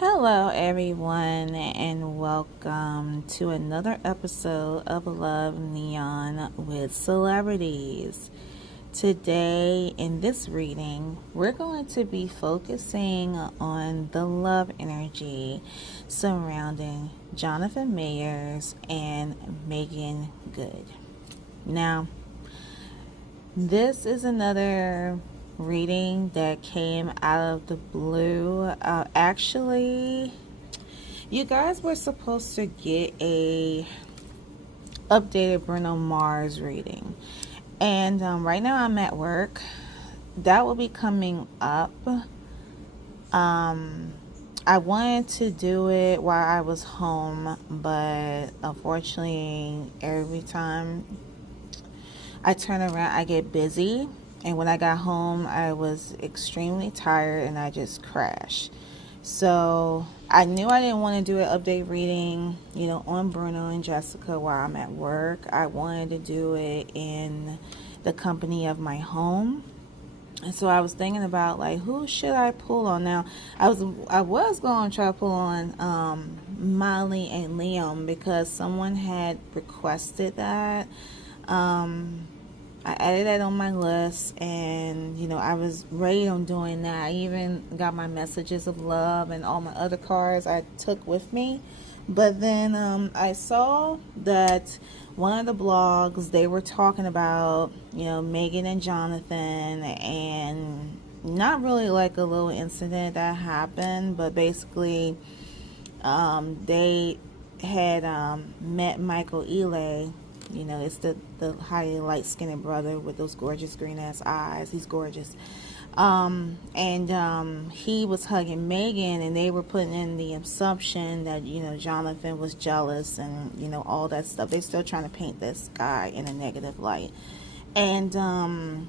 Hello, everyone, and welcome to another episode of Love Neon with Celebrities. Today, in this reading, we're going to be focusing on the love energy surrounding Jonathan Majors and Megangood. Now, this is another reading that came out of the blue. Actually, you guys were supposed to get a updated Bruno Mars reading, and right now I'm at work. That will be coming up. I wanted to do it while I was home, but unfortunately every time I turn around I get busy. And when I got home, I was extremely tired and I just crashed. So I knew I didn't want to do an update reading, on Bruno and Jessica while I'm at work. I wanted to do it in the company of my home. And so I was thinking about, like, who should I pull on? Now, I was going to try to pull on Molly and Liam because someone had requested that. I added that on my list, and I was ready on doing that. I even got my messages of love and all my other cards I took with me. But then I saw that one of the blogs, they were talking about Megan and Jonathan, and not really like a little incident that happened, but basically they had met Michael Ealy. It's the highly light-skinned brother with those gorgeous green-ass eyes. He's gorgeous. And he was hugging Megan, and they were putting in the assumption that, Jonathan was jealous and, all that stuff. They're still trying to paint this guy in a negative light. And,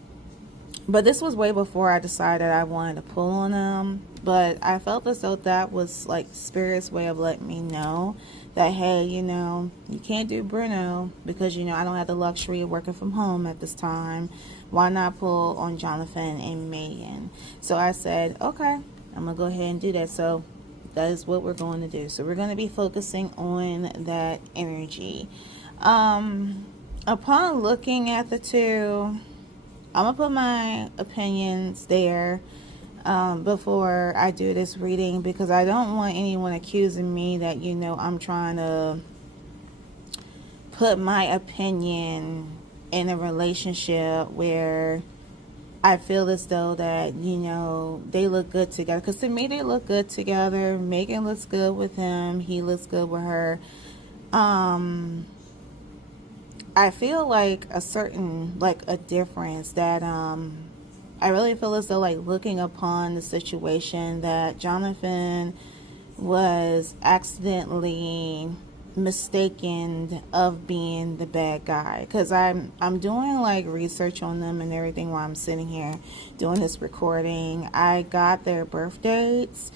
but this was way before I decided I wanted to pull on him. But I felt as though that was, like, Spirit's way of letting me know that, hey, you can't do Bruno because, I don't have the luxury of working from home at this time. Why not pull on Jonathan and Megan? So I said, okay, I'm going to go ahead and do that. So that is what we're going to do. So we're going to be focusing on that energy. Upon looking at the two, I'm going to put my opinions there before I do this reading, because I don't want anyone accusing me that, I'm trying to put my opinion in a relationship where I feel as though that, they look good together. Because to me, they look good together. Megan looks good with him. He looks good with her. I feel like a difference that, I really feel as though, like, looking upon the situation that Jonathan was accidentally mistaken of being the bad guy, because I'm doing like research on them and everything while I'm sitting here doing this recording. I got their birth dates.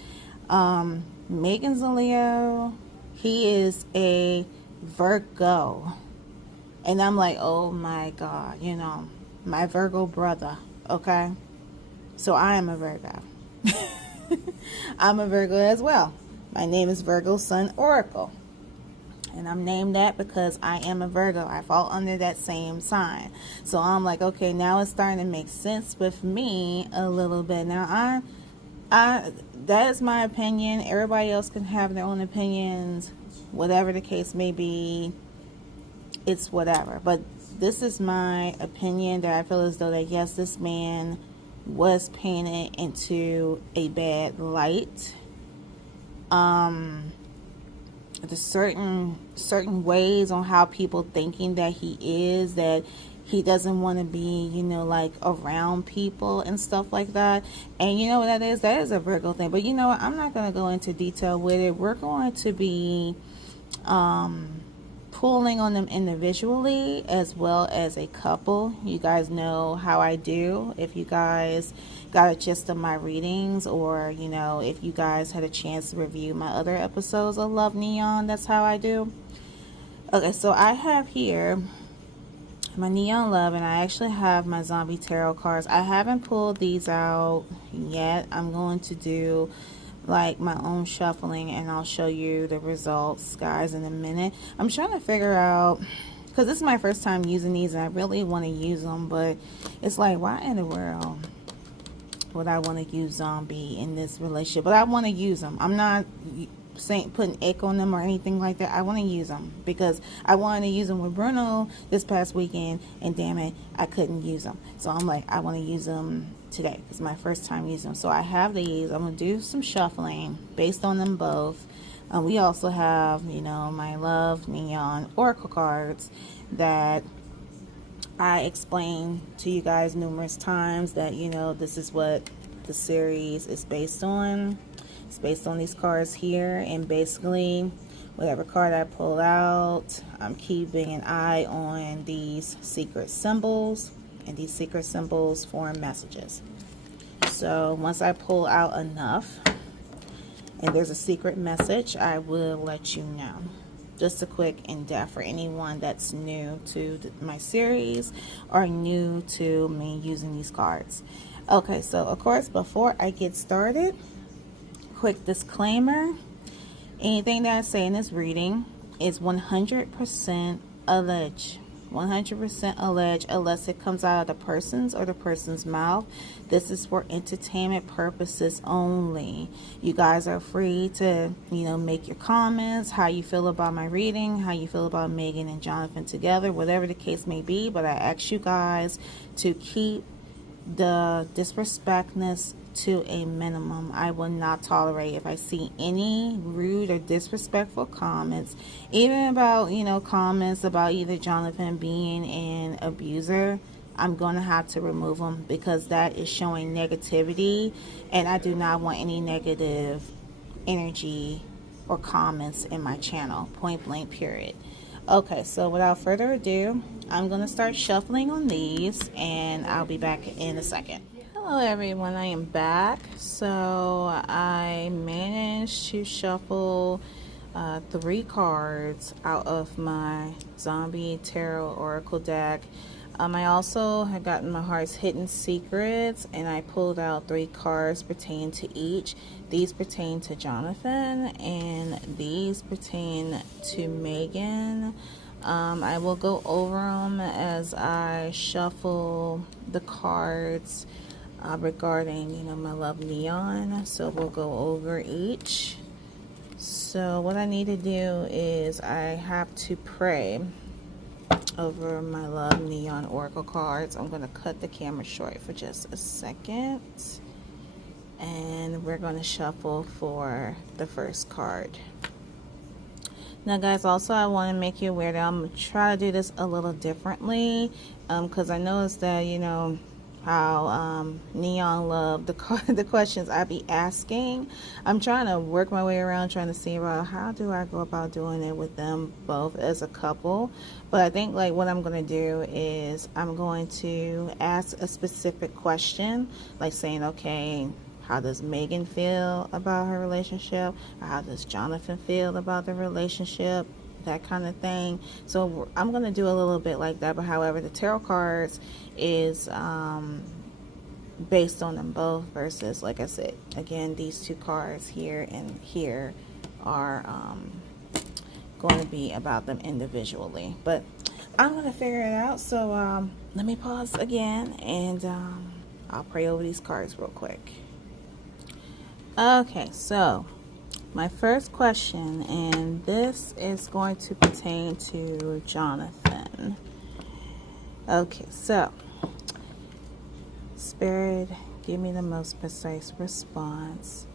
Megan's a Leo. He is a Virgo, and I'm like, oh my God, my Virgo brother. Okay, so I am a Virgo. I'm a Virgo as well. My name is Virgo Sun Oracle, and I'm named that because I am a Virgo. I fall under that same sign. So I'm like, okay, now it's starting to make sense with me a little bit. Now I that is my opinion. Everybody else can have their own opinions, whatever the case may be. It's whatever. But this is my opinion, that I feel as though that, yes, this man was painted into a bad light. The certain ways on how people thinking that he is, that he doesn't want to be, like, around people and stuff like that. And you know what that is? That is a Virgo thing. But I'm not going to go into detail with it. We're going to be pulling on them individually as well as a couple. You guys know how I do. If you guys got a gist of my readings, or if you guys had a chance to review my other episodes of Love Neon, that's how I do. Okay, so I have here my Neon Love, and I actually have my Zombie Tarot cards. I haven't pulled these out yet. I'm going to do like my own shuffling, and I'll show you the results, guys, in a minute. I'm trying to figure out, because this is my first time using these and I really want to use them, but it's like, why in the world would I want to use zombie in this relationship? But I want to use them. I'm not saying putting ick on them or anything like that. I want to use them because I wanted to use them with Bruno this past weekend, and damn it, I couldn't use them. So I'm like, I want to use them today. It's my first time using them. So I have these. I'm going to do some shuffling based on them both. We also have, you know, my Love Neon Oracle cards that I explained to you guys numerous times that, you know, this is what the series is based on. It's based on these cards here, and basically whatever card I pull out, I'm keeping an eye on these secret symbols, and these secret symbols form messages. So once I pull out enough and there's a secret message, I will let you know. Just a quick in-depth for anyone that's new to my series or new to me using these cards. Okay, so of course, before I get started, quick disclaimer: anything that I say in this reading is 100% alleged. 100% alleged, unless it comes out of the person's or the person's mouth. This is for entertainment purposes only. You guys are free to, you know, make your comments, how you feel about my reading, how you feel about Megan and Jonathan together, whatever the case may be. But I ask you guys to keep the disrespectness to a minimum. I will not tolerate if I see any rude or disrespectful comments, even about, you know, comments about either Jonathan being an abuser. I'm going to have to remove them because that is showing negativity, and I do not want any negative energy or comments in my channel, point blank, period. Okay, so without further ado, I'm going to start shuffling on these, and I'll be back in a second. Hello everyone, I am back. So I managed to shuffle 3 cards out of my Zombie Tarot Oracle deck. I also had gotten my Heart's Hidden Secrets, and I pulled out 3 cards pertaining to each. These pertain to Jonathan, and these pertain to Megan. I will go over them as I shuffle the cards regarding, you know, my Love Neon. So we'll go over each. So what I need to do is I have to pray over my Love Neon Oracle cards. I'm going to cut the camera short for just a second, and we're going to shuffle for the first card. Now guys, also I want to make you aware that I'm going to try to do this a little differently, because I noticed that, you know, how Neon loved the questions I be asking. I'm trying to work my way around, trying to see about how do I go about doing it with them both as a couple. But I think like what I'm going to do is I'm going to ask a specific question, like saying, okay, how does Megan feel about her relationship? Or how does Jonathan feel about the relationship? That kind of thing. So I'm going to do a little bit like that, but however, the tarot cards is based on them both versus, like I said, again, these 2 cards here and here are going to be about them individually. But I'm going to figure it out. So let me pause again, and I'll pray over these cards real quick. Okay, so my first question, and this is going to pertain to Jonathan. Okay, so Spirit, give me the most precise response.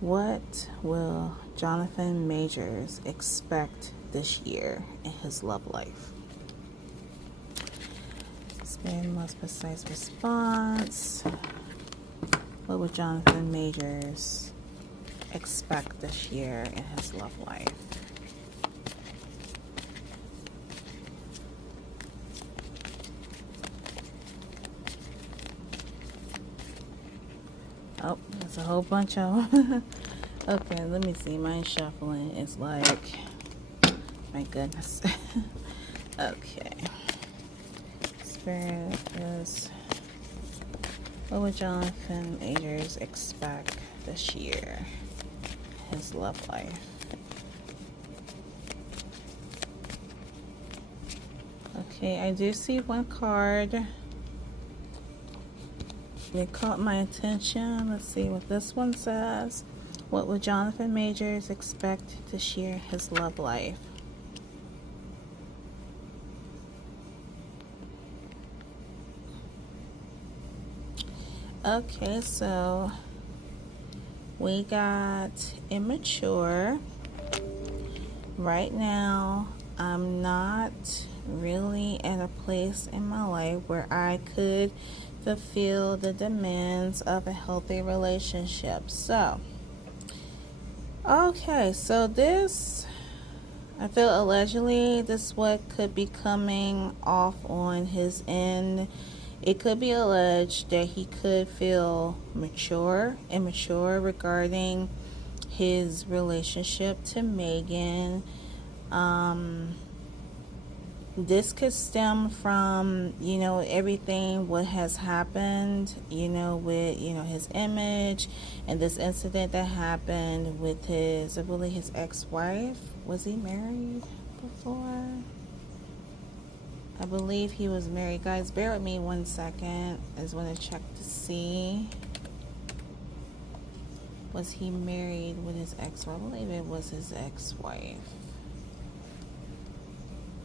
What will Jonathan Majors expect this year in his love life? Spirit, most precise response. What will Jonathan Majors expect this year in his love life? Oh, there's a whole bunch of them. Okay, let me see. My shuffling is like, my goodness. Okay. Spirit is, what would Jonathan Majors expect this year? his love life. Okay, I do see one card. It caught my attention. Let's see what this one says. What would Jonathan Majors expect to share his love life? Okay, so we got immature. Right now, I'm not really at a place in my life where I could fulfill the demands of a healthy relationship. So, okay, so this, I feel allegedly this what could be coming off on his end. It could be alleged that he could feel immature regarding his relationship to Megan. This could stem from, everything what has happened, with, his image and this incident that happened with his, I believe his ex-wife. Was he married before? I believe he was married. Guys, bear with me 1 second. I just want to check to see. Was he married with his ex-wife? I believe it was his ex-wife.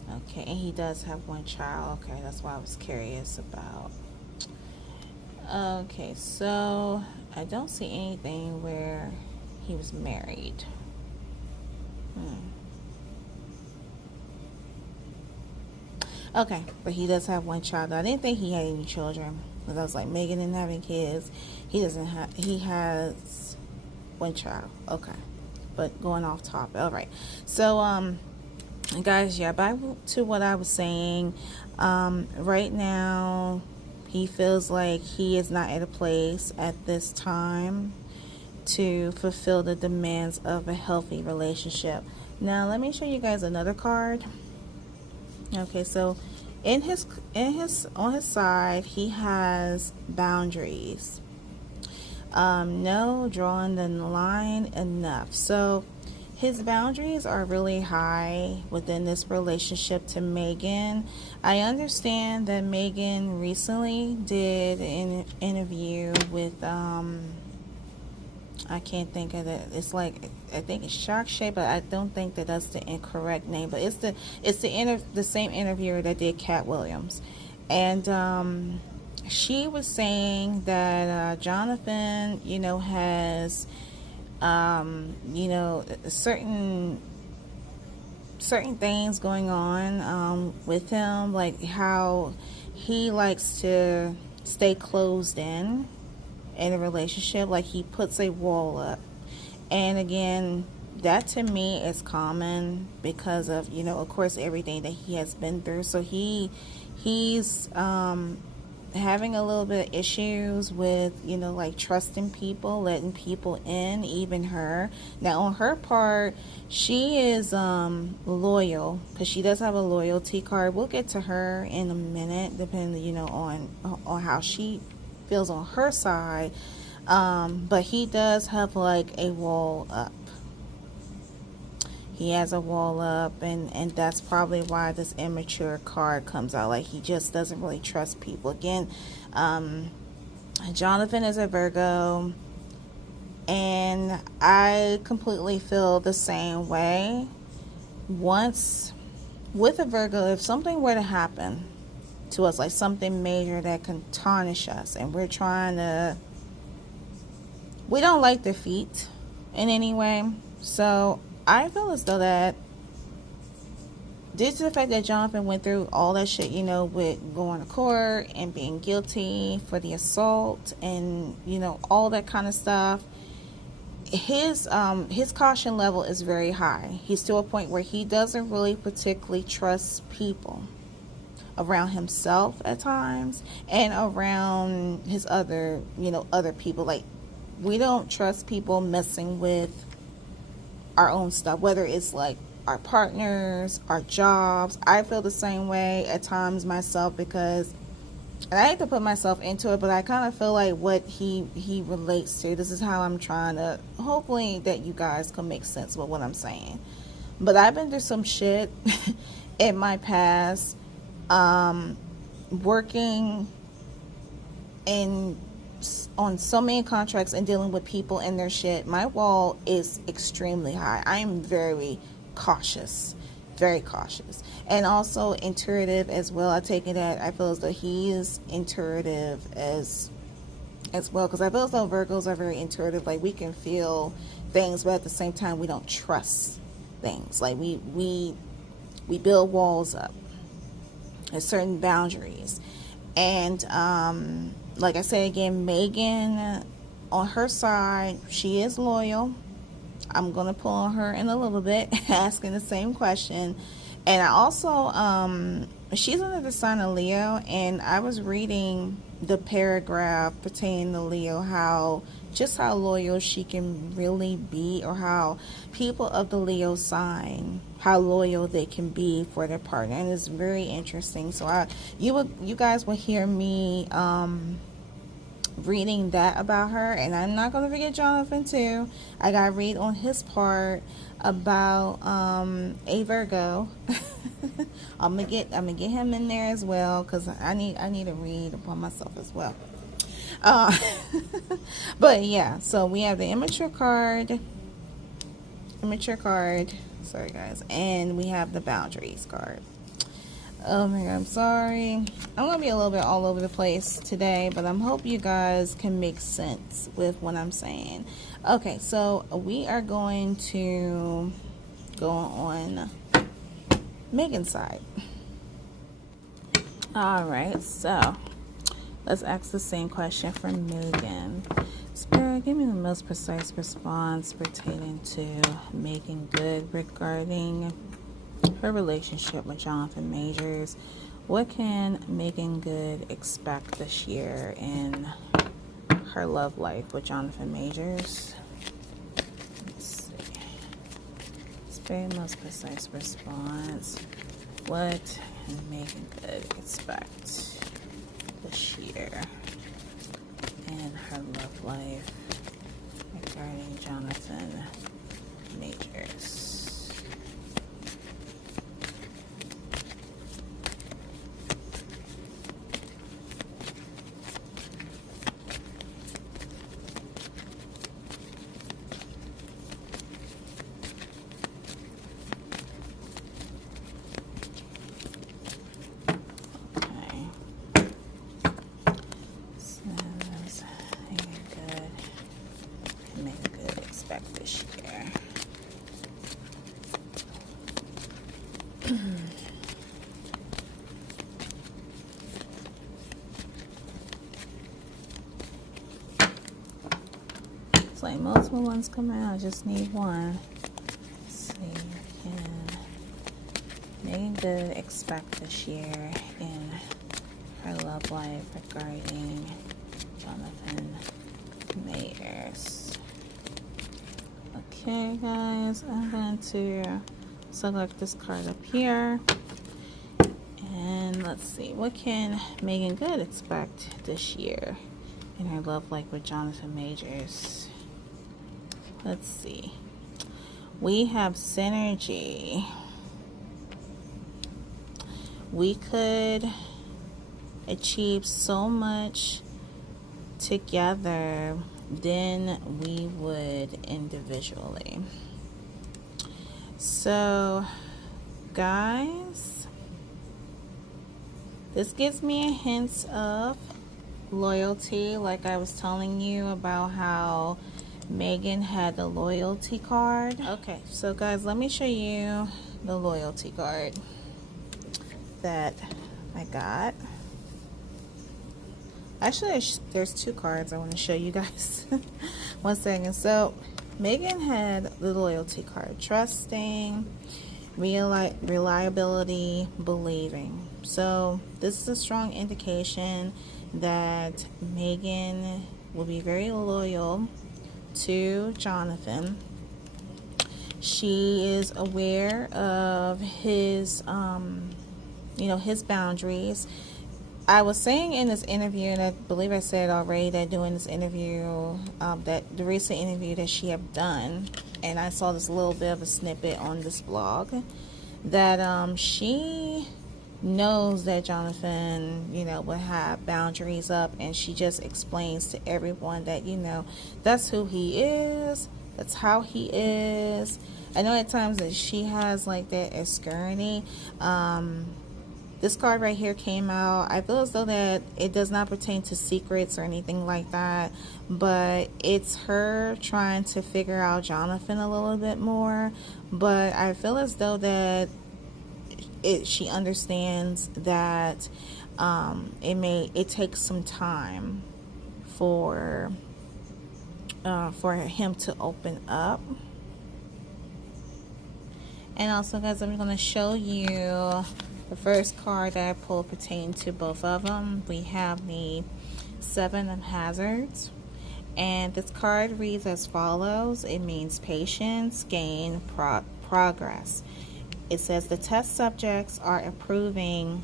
Okay, and he does have one child. Okay, that's why I was curious about. Okay, so I don't see anything where he was married. Okay, but he does have one child. I didn't think he had any children. Because I was like, Megan didn't have any kids. He doesn't have, he has one child. Okay, but going off topic. All right, so, guys, yeah, back to what I was saying. Right now, he feels like he is not at a place at this time to fulfill the demands of a healthy relationship. Now, let me show you guys another card. Okay, so on his side, he has boundaries. No drawing the line enough. So his boundaries are really high within this relationship to Megan. I understand that Megan recently did an interview with I can't think of it. It's like, I think it's Shock Shape, but I don't think that that's the incorrect name. But it's the same interviewer that did Cat Williams, and she was saying that Jonathan, has certain things going on with him, like how he likes to stay closed in a relationship, like he puts a wall up. And again, that to me is common because of, of course, everything that he has been through. So he's having a little bit of issues with, like trusting people, letting people in, even her. Now on her part, she is loyal, because she does have a loyalty card. We'll get to her in a minute, depending, on how she feels on her side. But he does have like a wall up. He has a wall up, and that's probably why this immature card comes out. Like, he just doesn't really trust people. Again, Jonathan is a Virgo, and I completely feel the same way. Once, with a Virgo, if something were to happen to us, like something major that can tarnish us, and we don't like defeat in any way. So I feel as though that due to the fact that Jonathan went through all that shit, with going to court and being guilty for the assault and, all that kind of stuff, his caution level is very high. He's to a point where he doesn't really particularly trust people around himself at times, and around his other people. Like, we don't trust people messing with our own stuff, whether it's like our partners, our jobs. I feel the same way at times myself, because and I hate to put myself into it, but I kind of feel like what he relates to. This is how I'm trying to, hopefully that you guys can make sense with what I'm saying. But I've been through some shit in my past, working in on so many contracts and dealing with people and their shit. My wall is extremely high. I am very cautious, and also intuitive as well. I take it that I feel as though he is intuitive as well, because I feel as though Virgos are very intuitive. Like, we can feel things, but at the same time we don't trust things. Like, we build walls up. There's certain boundaries. And like I said again, Megan, on her side, she is loyal. I'm going to pull on her in a little bit, asking the same question. And I also, she's under the sign of Leo, and I was reading the paragraph pertaining to Leo, how loyal she can really be, or how people of the Leo sign, how loyal they can be for their partner. And it's very interesting. So you guys will hear me reading that about her. And I'm not going to forget Jonathan too. I got to read on his part about a Virgo. I'm gonna get him in there as well, because I need to read upon myself as well. But yeah, so we have the immature card, sorry guys, and we have the boundaries card. Oh my god, I'm sorry, I'm gonna be a little bit all over the place today, but I'm hope you guys can make sense with what I'm saying. Okay, so we are going to go on Megan's side. Alright, so let's ask the same question for Megan. Spirit, give me the most precise response pertaining to Megangood regarding her relationship with Jonathan Majors. What can Megangood expect this year in her love life with Jonathan Majors? Let's see. Spirit, most precise response. What can Megangood expect this year in her love life regarding Jonathan Majors? This year. It's like multiple ones coming out. I just need one. Let's see, can Megangood expect this year in her love life regarding Jonathan Majors? Okay guys, I'm going to select this card up here, and let's see, what can Megangood expect this year in her love life with Jonathan Majors? Let's see, we have synergy. We could achieve so much together than we would individually. So guys, this gives me a hint of loyalty, like I was telling you about how Megan had the loyalty card. Okay, so guys, let me show you the loyalty card that I got. Actually, there's two cards I want to show you guys. One second. So Megan had the loyalty card: trusting, reliability, believing. So this is a strong indication that Megan will be very loyal to Jonathan. She is aware of his his boundaries. I was saying in this interview, and I believe I said already that doing this interview, that the recent interview that she had done, and I saw this little bit of a snippet on this blog, that she knows that Jonathan, would have boundaries up, and she just explains to everyone that, that's who he is, that's how he is. I know at times that she has like that obscurity. This card right here came out. I feel as though that it does not pertain to secrets or anything like that, but it's her trying to figure out Jonathan a little bit more. But I feel as though that she understands that it takes some time for him to open up. And also, guys, I'm going to show you the first card that I pulled pertaining to both of them. We have the Seven of Hazards. And this card reads as follows. It means patience, gain, progress. It says the test subjects are improving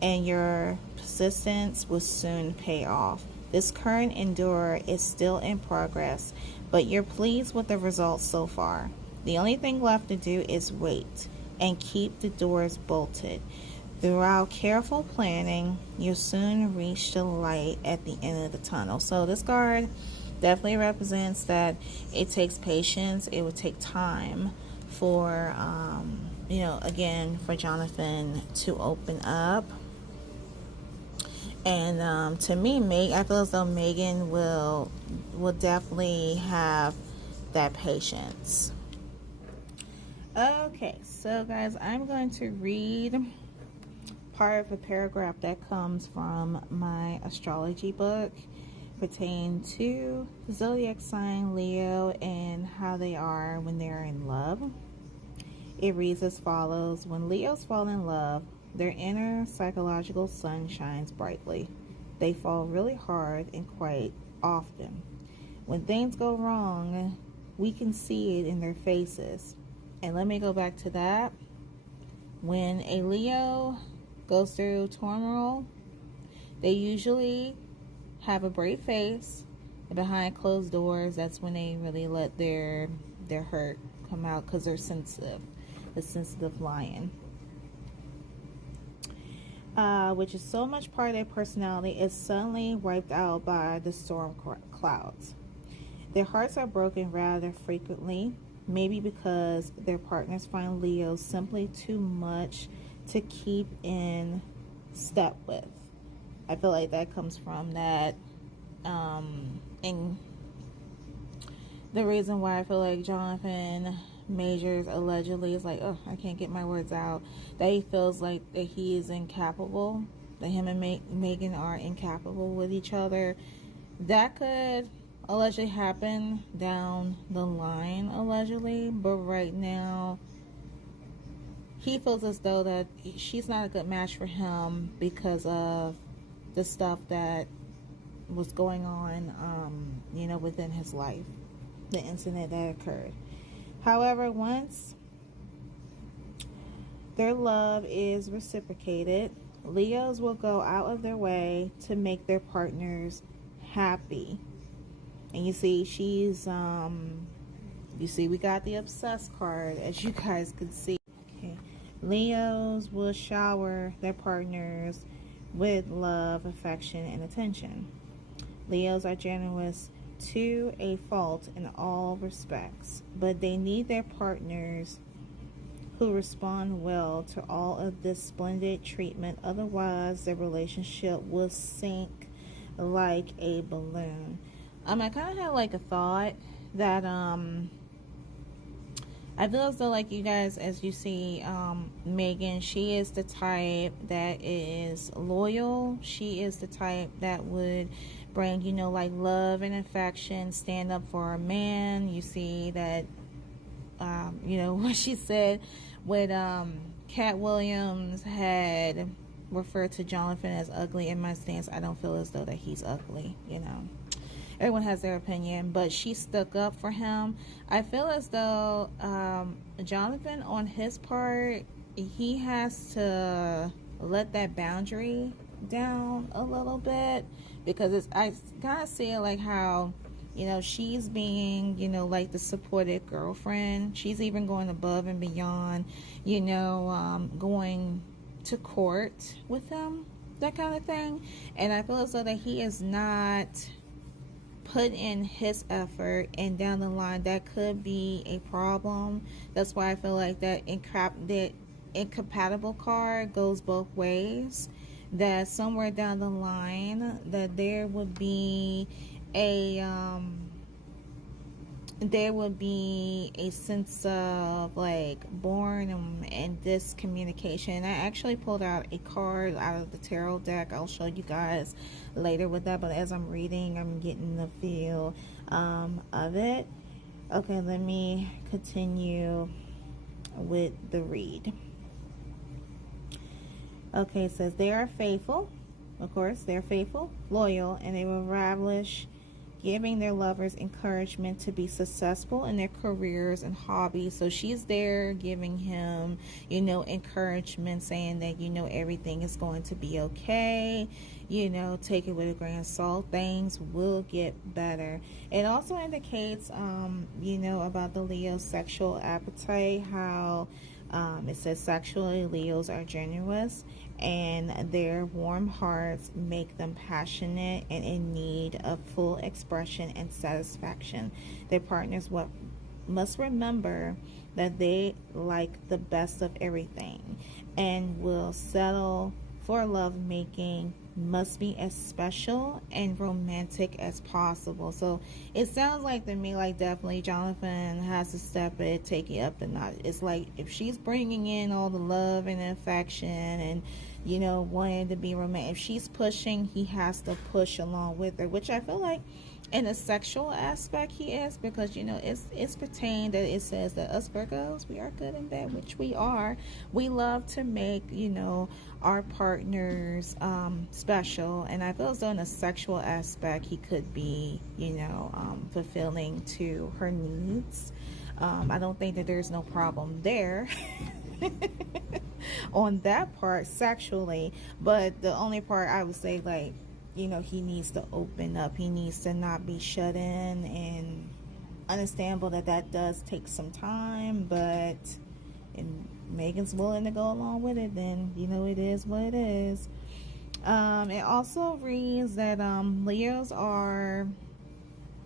and your persistence will soon pay off. This current endeavor is still in progress, but you're pleased with the results so far. The only thing left to do is wait and keep the doors bolted. Throughout careful planning, you'll soon reach the light at the end of the tunnel. So this card definitely represents that it takes patience. It would take time for, again, for Jonathan to open up. And to me, I feel as though Megan will definitely have that patience. Okay, so guys, I'm going to read part of a paragraph that comes from my astrology book pertaining to the zodiac sign Leo and how they are when they're in love. It reads as follows. When Leos fall in love, their inner psychological sun shines brightly. They fall really hard and quite often. When things go wrong, we can see it in their faces. And let me go back to that. When a Leo goes through turmoil, they usually have a brave face, and behind closed doors, that's when they really let their hurt come out, because they're sensitive. The sensitive lion. Which is so much part of their personality is suddenly wiped out by the storm clouds. Their hearts are broken rather frequently, maybe because their partners find Leos simply too much to keep in step with. I feel like that comes from that, and the reason why I feel like Jonathan Majors allegedly is like, oh, I can't get my words out, that he feels like that he is incapable, that him and Megan are incapable with each other. That could allegedly happen down the line, allegedly, but right now he feels as though that she's not a good match for him because of the stuff that was going on, within his life, the incident that occurred. However, once their love is reciprocated, Leos will go out of their way to make their partners happy. And you see, we got the obsessed card, as you guys can see. Okay. Leos will shower their partners with love, affection, and attention. Leos are generous to a fault in all respects, but they need their partners who respond well to all of this splendid treatment. Otherwise, their relationship will sink like a balloon. I kind of had like a thought that I feel as though, like, you guys, as you see, Megan, she is the type that is loyal. She is the type that would bring, like, love and affection, stand up for a man. You see that, what she said when Cat Williams had referred to Jonathan as ugly. In my stance, I don't feel as though that he's ugly, Everyone has their opinion, but she stuck up for him. I feel as though Jonathan, on his part, he has to let that boundary down a little bit, because I kind of see it like how, you know, she's being, you know, like the supportive girlfriend. She's even going above and beyond, you know, going to court with him, that kind of thing. And I feel as though that he is not put in his effort, and down the line that could be a problem. That's why I feel like that incompatible card goes both ways, that somewhere down the line that there would be a sense of like boredom and discommunication. I actually pulled out a card out of the tarot deck. I'll show you guys later with that, but as I'm reading, I'm getting the feel of it. Okay, let me continue with the read. Okay, it says they are faithful. Of course, they're faithful, loyal, and they will relish giving their lovers encouragement to be successful in their careers and hobbies. So she's there giving him, you know, encouragement, saying that, you know, everything is going to be okay. You know, take it with a grain of salt. Things will get better. It also indicates, you know, about the Leo's sexual appetite, how it says sexually Leos are generous, and their warm hearts make them passionate and in need of full expression and satisfaction. Their partners must remember that they like the best of everything and will settle for love making must be as special and romantic as possible. So it sounds like to me like definitely Jonathan has to step it, take it up a notch. It's like if she's bringing in all the love and affection and, you know, wanting to be romantic, if she's pushing, he has to push along with her, which I feel like in a sexual aspect he is, because, you know, it's pertained that it says that us Virgos, we are good in bed, which we are. We love to make, you know, our partners special, and I feel as though in a sexual aspect he could be, you know, fulfilling to her needs. I don't think that there's no problem there on that part sexually, but the only part I would say, like, you know, he needs to open up. He needs to not be shut in, and understandable that that does take some time, but and Megan's willing to go along with it, then, you know, it is what it is. It also reads that Leos are,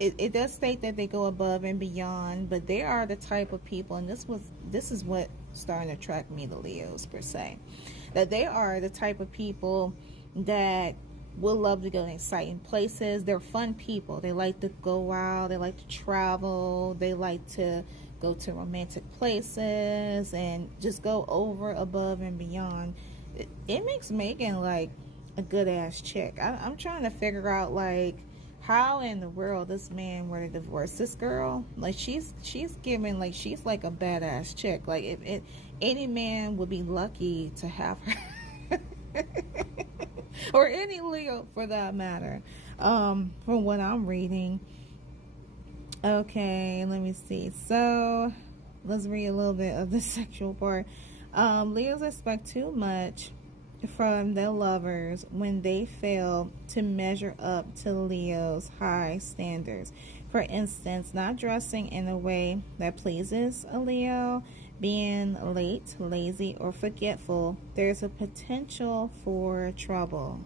it does state that they go above and beyond, but they are the type of people, and this is what starting to attract me to Leos per se, that they are the type of people that will love to go to exciting places. They're fun people. They like to go out. They like to travel. They like to go to romantic places and just go over, above, and beyond. It makes Megan like a good ass chick. I'm trying to figure out like how in the world this man were to divorce this girl. Like she's giving, like she's like a badass chick. Like if any man would be lucky to have her. Or any Leo for that matter, from what I'm reading. Okay, let me see. So let's read a little bit of the sexual part. Leos expect too much from their lovers when they fail to measure up to Leo's high standards. For instance, not dressing in a way that pleases a Leo, being late, lazy, or forgetful. There's a potential for trouble.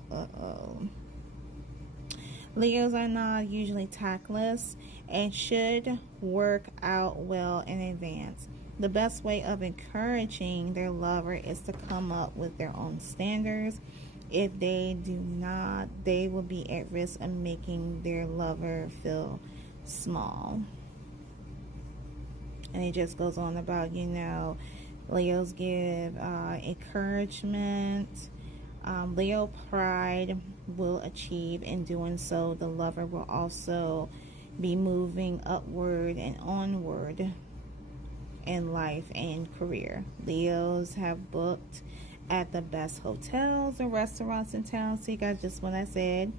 Leos are not usually tactless and should work out well in advance. The best way of encouraging their lover is to come up with their own standards. If they do not, they will be at risk of making their lover feel small. And it just goes on about, you know, Leos give encouragement. Leo pride will achieve in doing so. The lover will also be moving upward and onward in life and career. Leos have booked at the best hotels and restaurants in town. See, guys, just what I said.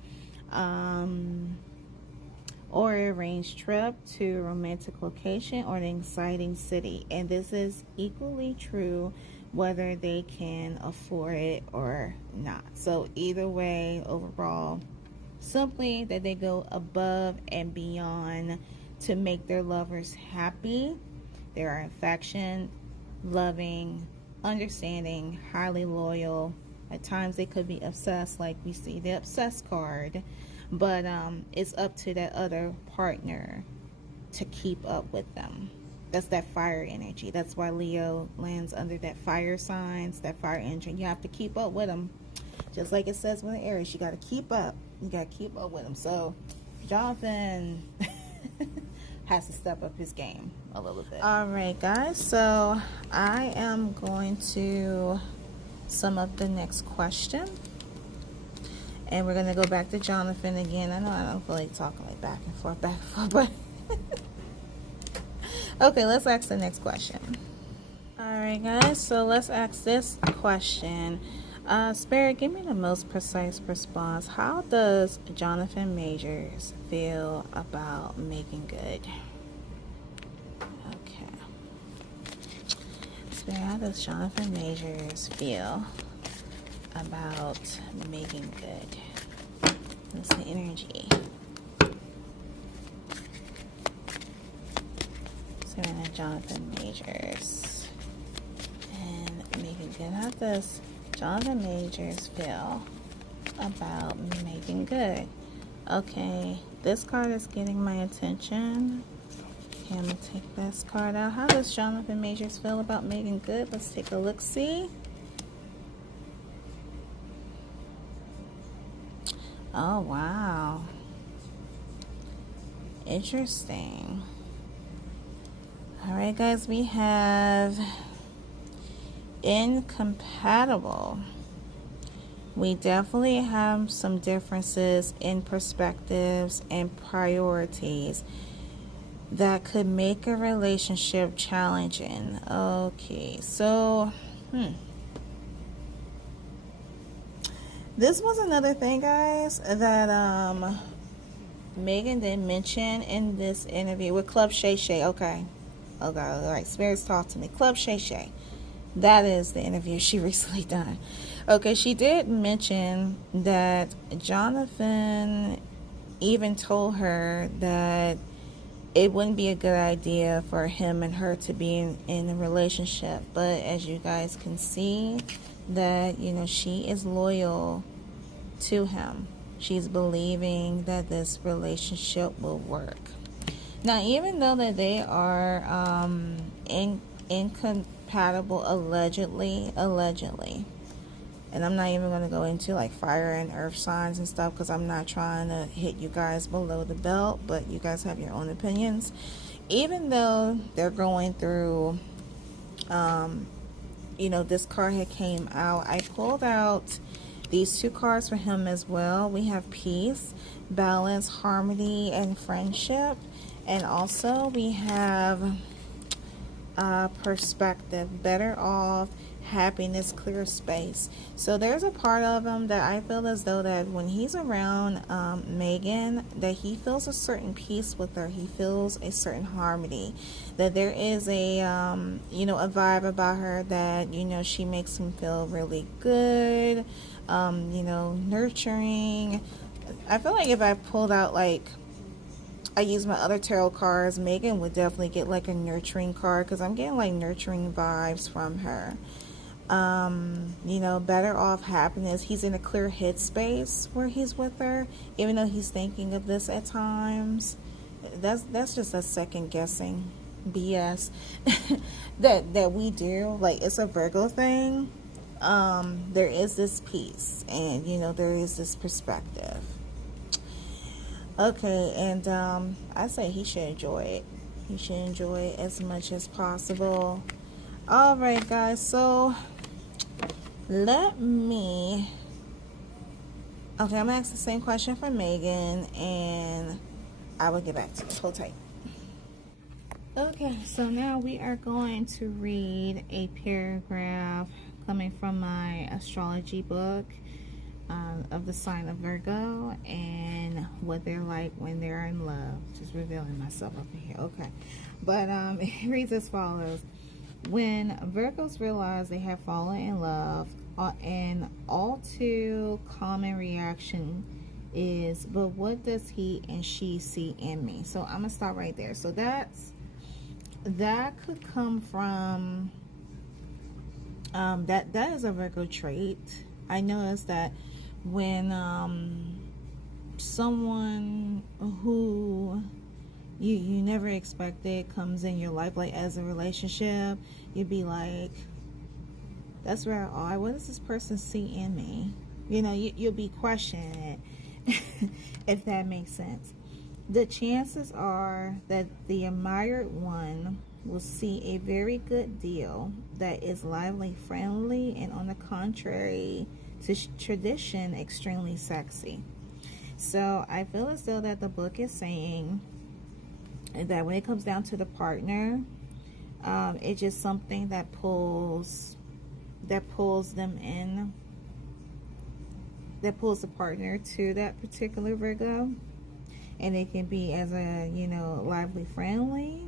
or arranged trip to a romantic location or an exciting city. And this is equally true whether they can afford it or not. So either way, overall, simply that they go above and beyond to make their lovers happy. They are affectionate, loving, understanding, highly loyal. At times they could be obsessed, like we see the obsessed card, but it's up to that other partner to keep up with them. That's that fire energy. That's why Leo lands under that fire signs, that fire energy. You have to keep up with them. Just like it says with the Aries, you got to keep up. You got to keep up with them. So Jonathan has to step up his game a little bit. All right, guys. So I am going to sum up the next question. And we're going to go back to Jonathan again. I know I don't feel like talking like back and forth, but okay, let's ask the next question. All right, guys. So let's ask this question. Spirit, give me the most precise response. How does Jonathan Majors feel about Megangood? Okay. Spirit, how does Jonathan Majors feel about Megangood? What's the energy? Spirit, Jonathan Majors and Megangood. How does Jonathan Majors feel about Megangood? Okay, this card is getting my attention. Okay, I'm going to take this card out. How does Jonathan Majors feel about Megangood? Let's take a look-see. Oh, wow. Interesting. All right, guys, we have incompatible. We definitely have some differences in perspectives and priorities that could make a relationship challenging. Okay, so this was another thing, guys, that Megan did mention in this interview with Club Shay Shay. Okay, all right, spirits talk to me. Club Shay Shay. That is the interview she recently done. Okay, she did mention that Jonathan even told her that it wouldn't be a good idea for him and her to be in a relationship. But as you guys can see, that, you know, she is loyal to him. She's believing that this relationship will work. Now, even though that they are incompatible, allegedly, and I'm not even going to go into like fire and earth signs and stuff, because I'm not trying to hit you guys below the belt, but you guys have your own opinions. Even though they're going through, you know, this card had came out, I pulled out these two cards for him as well. We have peace, balance, harmony, and friendship. And also we have perspective, better off, happiness, clear space. So there's a part of him that I feel as though that when he's around Megan, that he feels a certain peace with her. He feels a certain harmony, that there is a you know, a vibe about her that, you know, she makes him feel really good, you know, nurturing. I feel like if I pulled out, like, I use my other tarot cards, Megan would definitely get like a nurturing card, because I'm getting like nurturing vibes from her. You know, better off, happiness. He's in a clear headspace where he's with her, even though he's thinking of this at times. That's just a second guessing BS that we do. Like, it's a Virgo thing. There is this peace, and you know, there is this perspective. Okay, and I say he should enjoy it. He should enjoy it as much as possible. All right, guys, so let me... Okay, I'm going to ask the same question for Megan, and I will get back to you. Hold tight. Okay, so now we are going to read a paragraph coming from my astrology book. of the sign of Virgo and what they're like when they're in love. Just revealing myself up in here. Okay. But it reads as follows. When Virgos realize they have fallen in love, an all too common reaction is, but what does he and she see in me? So I'm gonna stop right there. So that could come from that is a Virgo trait. I noticed that when someone who you never expected comes in your life, like as a relationship, you'd be like, that's very odd. What does this person see in me? You know, you'll be questioning it, if that makes sense. The chances are that the admired one will see a very good deal that is lively, friendly, and on the contrary to tradition, extremely sexy. So I feel as though that the book is saying that when it comes down to the partner, it's just something that pulls them in, that pulls the partner to that particular Virgo. And it can be as a, lively, friendly,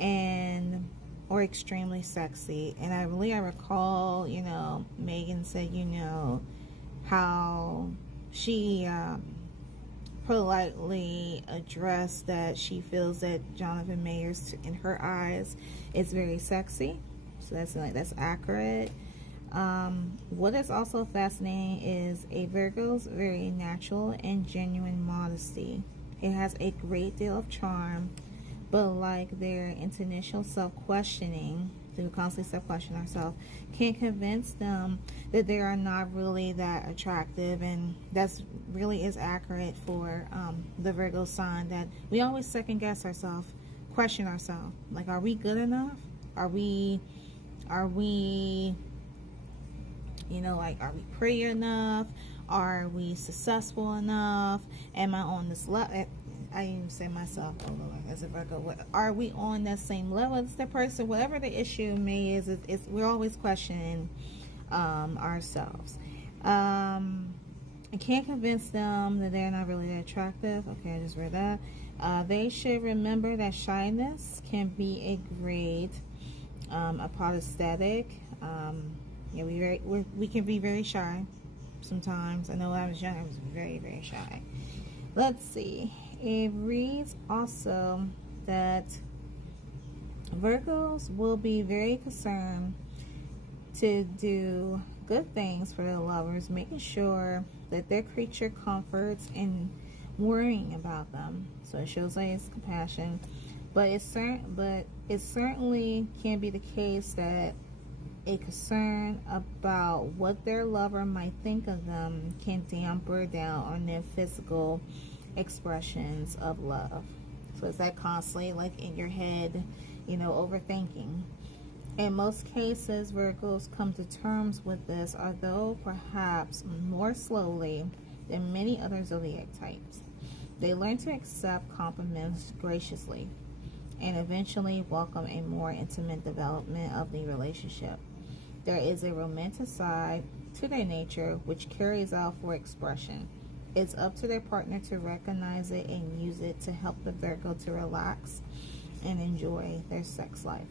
and or extremely sexy. And I recall, Megan said, how she politely addressed that she feels that Jonathan Majors, in her eyes, is very sexy. So that's accurate. What is also fascinating is a Virgo's very natural and genuine modesty. It has a great deal of charm, but like their intentional self-questioning, to constantly self-question ourselves, can convince them that they are not really that attractive. And that's really is accurate for the Virgo sign, that we always second guess ourselves, question ourselves, like, are we good enough? Are we are we pretty enough? Are we successful enough? Am I on this level? I even say myself, oh Lord, as a Virgo, are we on that same level as the person? Whatever the issue may is, we're always questioning ourselves. I can't convince them that they're not really that attractive. Okay, I just read that. They should remember that shyness can be a great aesthetic. We can be very shy sometimes. I know when I was young, I was very, very shy. Let's see. It reads also that Virgos will be very concerned to do good things for their lovers, making sure that their creature comforts and worrying about them. So it shows like it's compassion, but it certainly can be the case that a concern about what their lover might think of them can damper down on their physical expressions of love. So it's that constantly like in your head, overthinking. In most cases, Virgos come to terms with this, although perhaps more slowly than many other zodiac types. They learn to accept compliments graciously and eventually welcome a more intimate development of the relationship. There is a romantic side to their nature which carries out for expression. It's up to their partner to recognize it and use it to help the Virgo to relax and enjoy their sex life.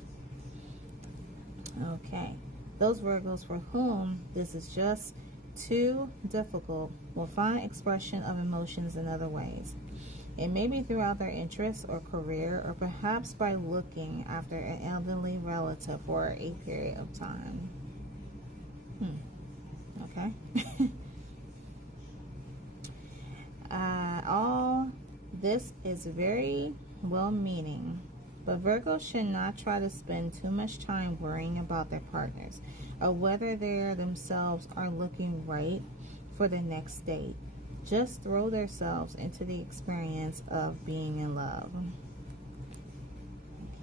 Okay, those Virgos for whom this is just too difficult will find expression of emotions in other ways. It may be throughout their interests or career, or perhaps by looking after an elderly relative for a period of time. Okay. All this is very well-meaning, but Virgos should not try to spend too much time worrying about their partners or whether they themselves are looking right for the next date. Just throw themselves into the experience of being in love.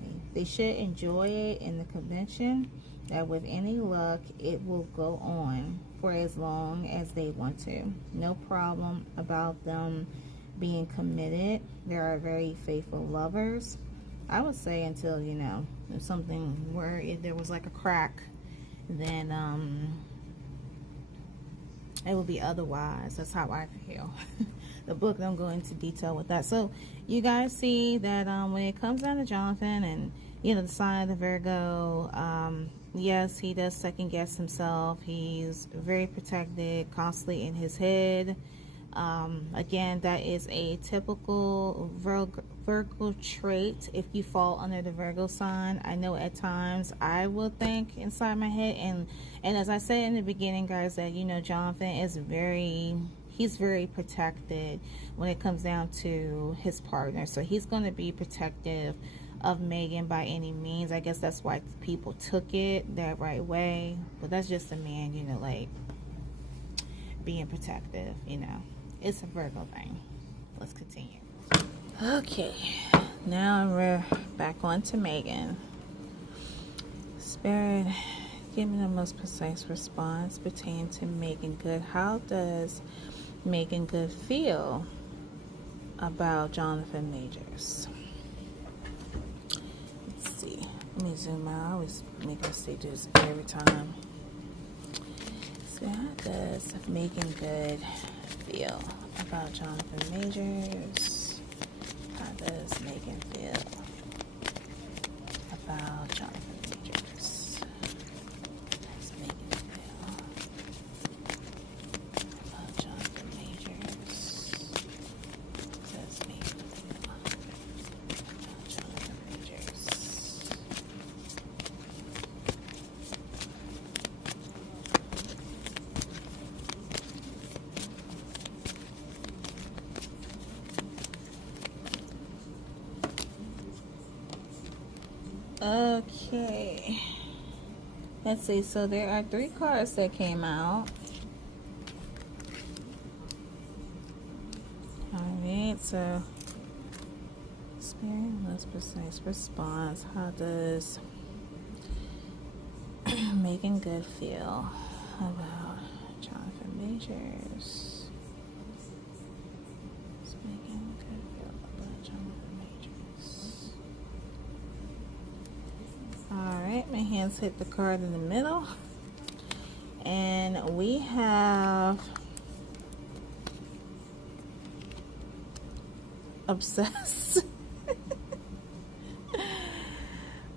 Okay. They should enjoy it in the convention that with any luck it will go on for as long as they want to. No problem about them being committed. They are very faithful lovers. I would say until, if something where there was like a crack, then it will be otherwise. That's how I feel. The book don't go into detail with that. So you guys see that when it comes down to Jonathan and, you know, the sign of the Virgo, yes, he does second guess himself. He's very protected, constantly in his head. Again, that is a typical Virgo trait. If you fall under the Virgo sign, I know at times I will think inside my head, and as I said in the beginning, guys, that, you know, Jonathan is he's very protected when it comes down to his partner. So he's going to be protective of Megan by any means. I guess that's why people took it that right way. But that's just a man, you know, like being protective, you know. It's a Virgo thing. Let's continue. Okay, now we're back on to Megan. Spirit, give me the most precise response pertaining to Megangood. How does Megangood feel about JonathanMajors? Let's see. Let me zoom out. I always make a mistake do this every time. So how does Megangood feel about JonathanMajors? How does Megan feel about JonathanMajors? How does Megan feel about JonathanMajors? How does Megan feel about JonathanMajors? Okay, let's see. So there are 3 cards that came out. Alright, so Spirit, most precise response. How does Megangood feel about JonathanMajors? Does Megangood feel about JonathanMajors? Alright, my hands hit the card in the middle. And we have obsessed.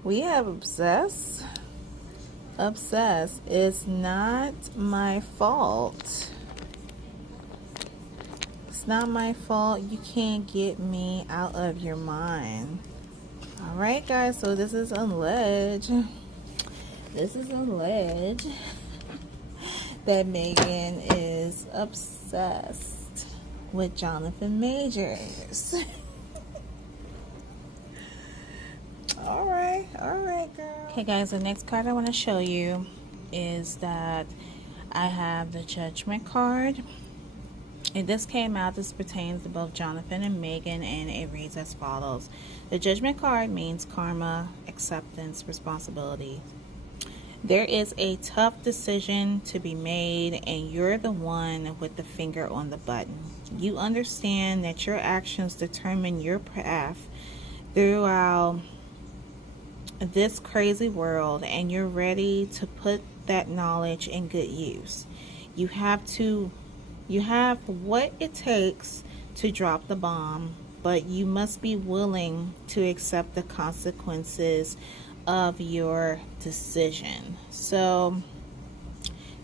We have obsessed. Obsessed. It's not my fault. It's not my fault. You can't get me out of your mind. Alright, guys, so this is alleged. This is alleged that Megan is obsessed with JonathanMajors. Alright, girl. Okay, guys, the next card I want to show you is that I have the Judgment card. And this came out, this pertains to both Jonathan and Megan, and it reads as follows. The Judgment card means karma, acceptance, responsibility. There is a tough decision to be made, and you're the one with the finger on the button. You understand that your actions determine your path throughout this crazy world, and you're ready to put that knowledge in good use. You have what it takes to drop the bomb, but you must be willing to accept the consequences of your decision. So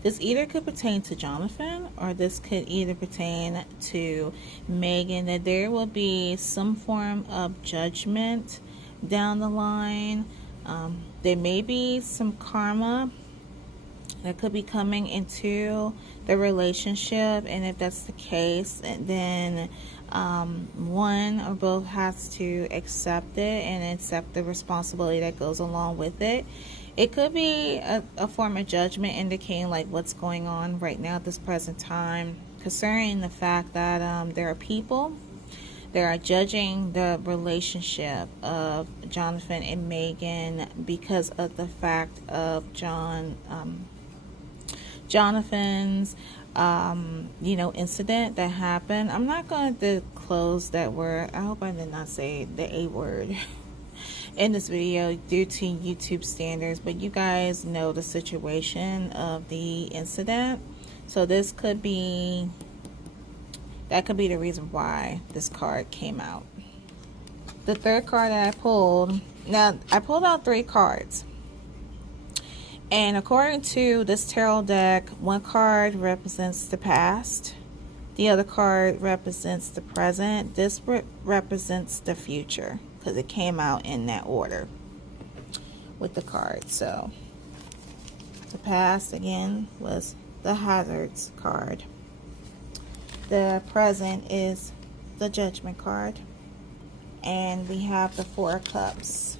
this either could pertain to Jonathan, or this could either pertain to Megan, that there will be some form of judgment down the line. There may be some karma that could be coming into the relationship, and if that's the case, then one or both has to accept it and accept the responsibility that goes along with it. It could be a form of judgment indicating like what's going on right now at this present time concerning the fact that there are people that are judging the relationship of Jonathan and Megan because of the fact of Jonathan's incident that happened. I'm not going to close that word. I hope I did not say the A word in this video due to YouTube standards, but you guys know the situation of the incident. So this could be, that could be the reason why this card came out. The third card that I pulled, now I pulled out 3 cards. And according to this tarot deck, one card represents the past. The other card represents the present. This represents the future because it came out in that order with the cards. So the past again was the Hazards card. The present is the Judgment card. And we have the 4 of Cups,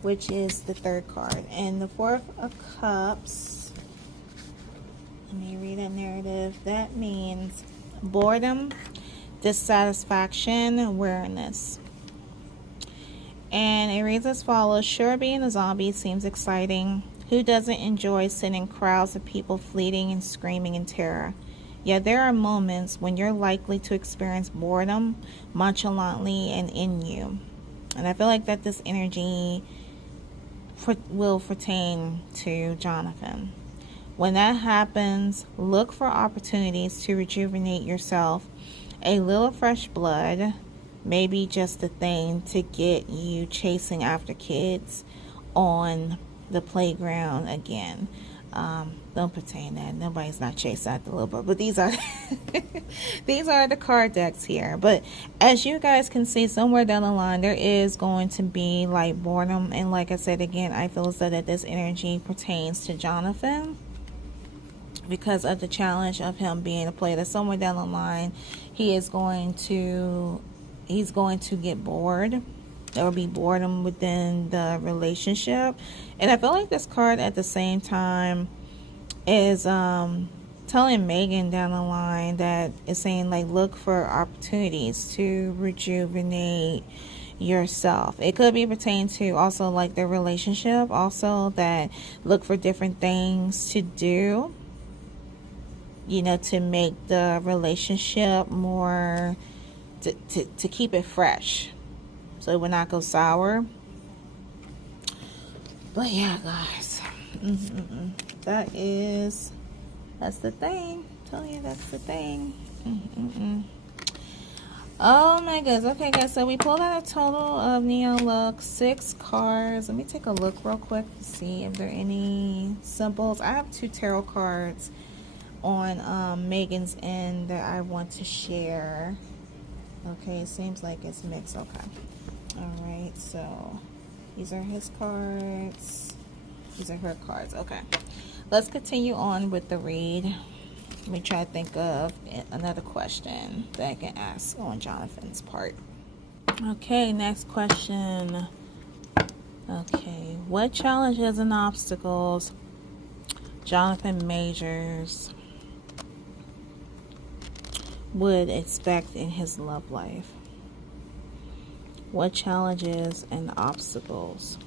which is the third card. And the 4 of Cups, let me read that narrative. That means boredom, dissatisfaction, awareness. And it reads as follows. Sure, being a zombie seems exciting. Who doesn't enjoy seeing crowds of people fleeing and screaming in terror? Yet there are moments when you're likely to experience boredom nonchalantly and in you. And I feel like that this energy will pertain to Jonathan. When that happens, look for opportunities to rejuvenate yourself. A little fresh blood may be just the thing to get you chasing after kids on the playground again. Don't pertain that. Nobody's not chasing after the little boy. But these are these are the card decks here. But as you guys can see, somewhere down the line there is going to be like boredom. And like I said again, I feel as though that this energy pertains to Jonathan because of the challenge of him being a player. That somewhere down the line he's going to get bored. There will be boredom within the relationship. And I feel like this card at the same time is telling Megan down the line that it's saying like look for opportunities to rejuvenate yourself. It could be pertaining to also like their relationship, also that look for different things to do, you know, to make the relationship more to keep it fresh so it will not go sour. But yeah, guys, that's the thing. I'm telling you, that's the thing. Oh my goodness. Okay, guys, so we pulled out a total of Neon Luck 6 cards. Let me take a look real quick to see if there are any symbols. I have 2 tarot cards on Megan's end that I want to share. Okay, it seems like it's mixed. Okay. Alright, so these are his cards. These are her cards. Okay. Let's continue on with the read. Let me try to think of another question that I can ask on Jonathan's part. Okay, next question. Okay, what challenges and obstacles Jonathan Majors would expect in his love life? What challenges and obstacles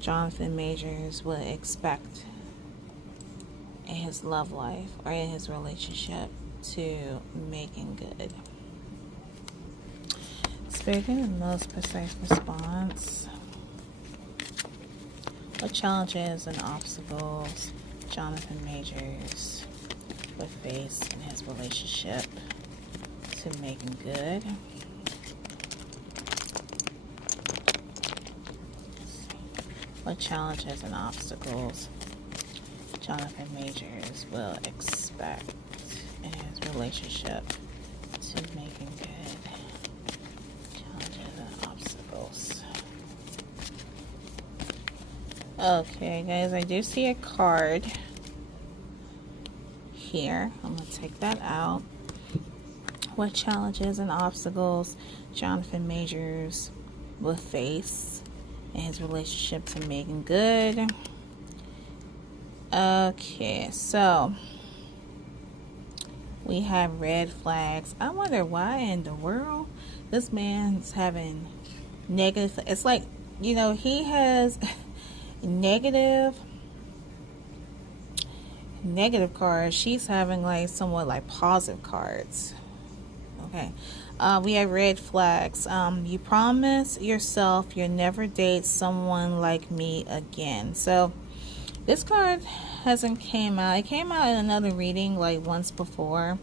Jonathan Majors would expect in his love life or in his relationship to Megangood? Spirit, give the most precise response. What challenges and obstacles Jonathan Majors would face in his relationship to Megangood? What challenges and obstacles Jonathan Majors will expect in his relationship to Megangood? Challenges and obstacles. Okay, guys, I do see a card here. I'm going to take that out. What challenges and obstacles Jonathan Majors will face in his relationship to Megangood. Okay, so we have red flags. I wonder why in the world this man's having negative. It's like, you know, he has negative cards. She's having like somewhat like positive cards. Okay. We have red flags. You promise yourself you'll never date someone like me again. So This card hasn't came out. It came out in another reading like once before.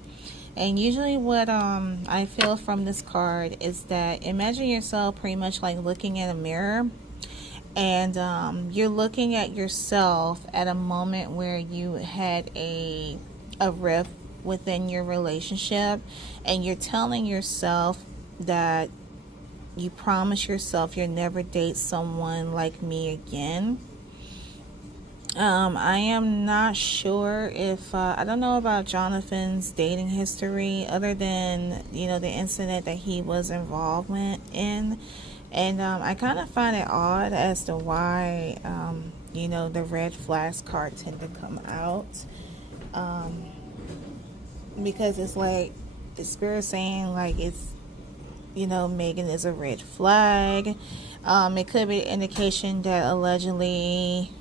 And usually what I feel from this card is that imagine yourself pretty much like looking in a mirror, and you're looking at yourself at a moment where you had a rift within your relationship, and you're telling yourself that you promise yourself you'll never date someone like me again. I am not sure if I don't know about Jonathan's dating history other than, you know, the incident that he was involved in. And I kind of find it odd as to why, you know, the red flags card tend to come out. Because it's like the spirit saying like it's, you know, Megan is a red flag. It could be an indication that allegedly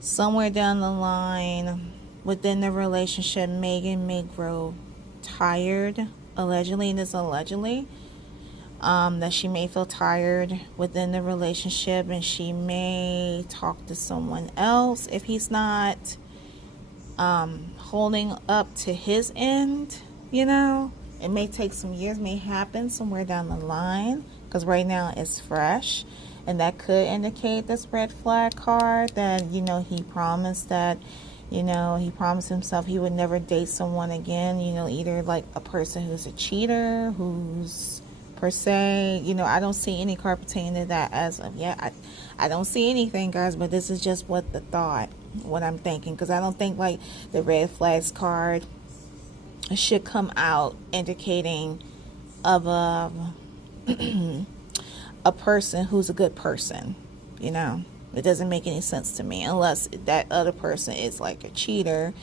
somewhere down the line within the relationship, Megan may grow tired, allegedly, and it's allegedly, that she may feel tired within the relationship, and she may talk to someone else if he's not holding up to his end. You know, it may take some years, may happen somewhere down the line, because right now it's fresh. And that could indicate this red flag card that, you know, he promised that, you know, he promised himself he would never date someone again, you know, either like a person who's a cheater, who's per se, you know, I don't see any card pertaining to that as of yet. I don't see anything, guys, but this is just what I'm thinking, because I don't think like the red flags card should come out indicating of a person who's a good person. You know, it doesn't make any sense to me unless that other person is like a cheater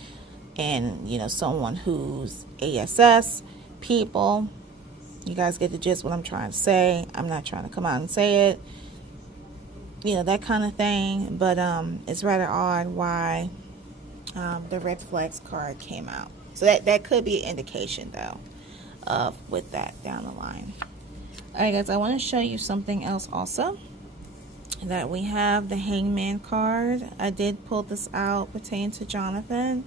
and, you know, someone who's ASS people. You guys get the gist what I'm trying to say. I'm not trying to come out and say it, you know, that kind of thing. But it's rather odd why the red flags card came out. So that could be an indication though of with that down the line. Alright guys, I want to show you something else also. That we have the Hangman card. I did pull this out pertaining to Jonathan.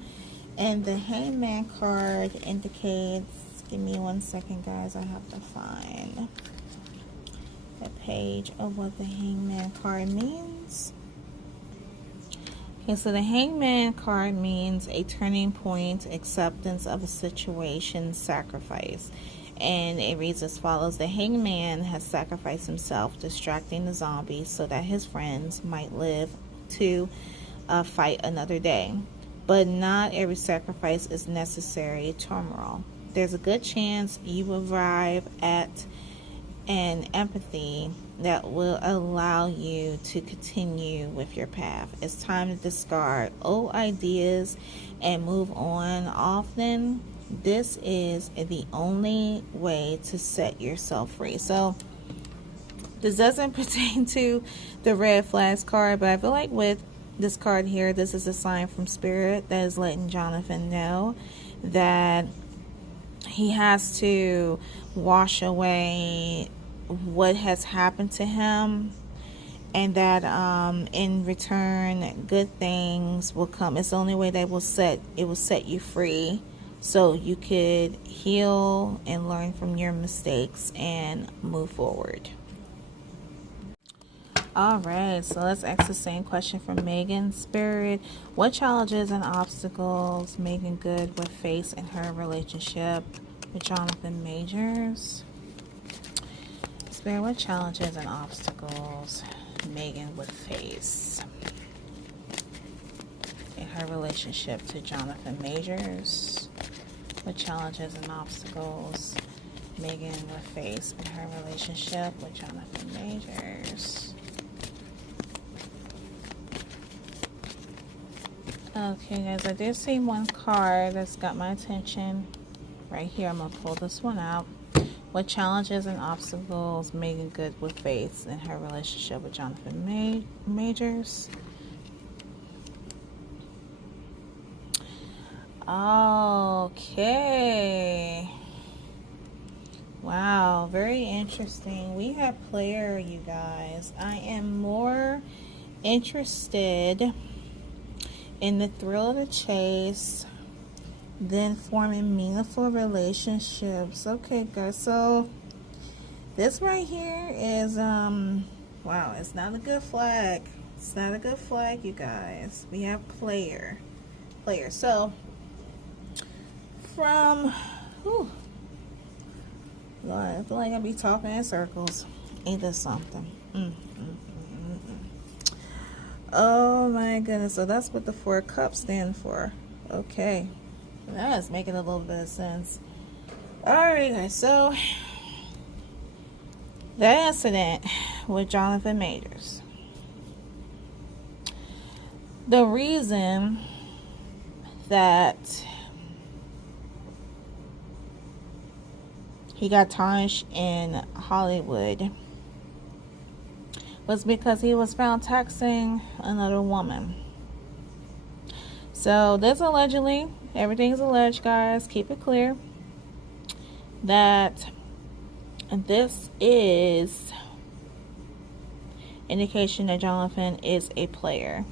And the Hangman card indicates, give me 1 second guys, I have to find the page of what the Hangman card means. Okay, so the Hangman card means a turning point, acceptance of a situation, sacrifice. And it reads as follows: the hangman has sacrificed himself, distracting the zombies so that his friends might live to fight another day. But not every sacrifice is necessary. Terminal. There's a good chance you arrive at an empathy that will allow you to continue with your path. It's time to discard old ideas and move on. Often this is the only way to set yourself free. So this doesn't pertain to the red flags card, but I feel like with this card here, this is a sign from spirit that is letting Jonathan know that he has to wash away what has happened to him, and that in return good things will come. It's the only way that it will set you free, so you could heal and learn from your mistakes and move forward. Alright, so let's ask the same question from Megan. Spirit, what challenges and obstacles Megangood would face in her relationship with Jonathan Majors? Spirit, what challenges and obstacles Megan would face in her relationship to Jonathan Majors? What challenges and obstacles Megan would face in her relationship with Jonathan Majors? Okay guys, I did see one card that's got my attention right here. I'm going to pull this one out. What challenges and obstacles Megangood would face in her relationship with Jonathan Majors? Okay. Wow, very interesting. We have player, you guys. I am more interested in the thrill of the chase, then forming meaningful relationships. Okay, guys, so this right here is, wow, it's not a good flag. It's not a good flag, you guys. We have player. So, from, whew, Lord, I feel like I be talking in circles. Ain't this something? Oh my goodness. So that's what the 4 cups stand for. Okay. That's making a little bit of sense. Alright, guys. So, the incident with Jonathan Majors. The reason that he got tarnished in Hollywood was because he was found texting another woman. So this allegedly, everything's alleged, guys, keep it clear, that this is indication that Jonathan is a player.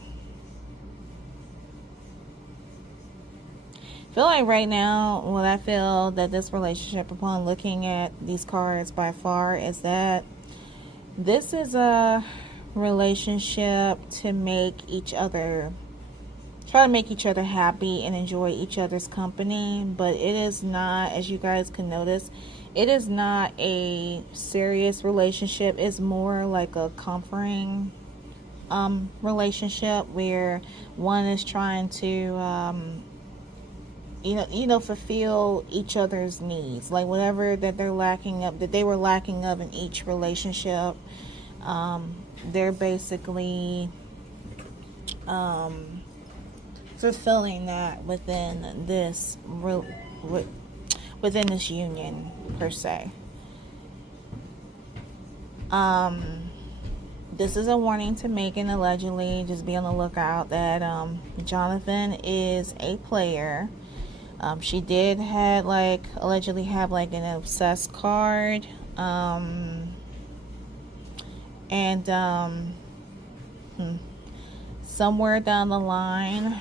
I feel like right now, what I feel that this relationship, upon looking at these cards by far, is that this is a relationship to make each other, try to make each other happy and enjoy each other's company, but it is not, as you guys can notice, it is not a serious relationship. It's more like a comforting relationship where one is trying to fulfill each other's needs, like whatever that they're lacking of, that they were lacking of in each relationship. They're basically fulfilling that within this union per se. This is a warning to Megan, allegedly. Just be on the lookout that Jonathan is a player. She did allegedly have like an obsessed card. Somewhere down the line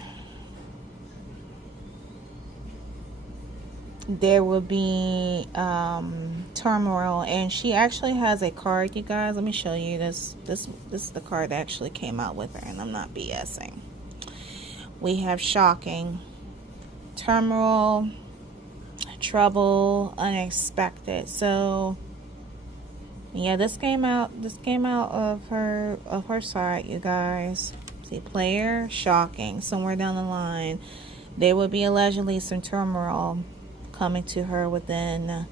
there will be turmoil, and she actually has a card, you guys. Let me show you this is the card that actually came out with her, and I'm not BSing. We have shocking, turmoil, trouble, unexpected. So yeah, this came out of her side, you guys. See, player, shocking. Somewhere down the line there would be allegedly some turmoil coming to her within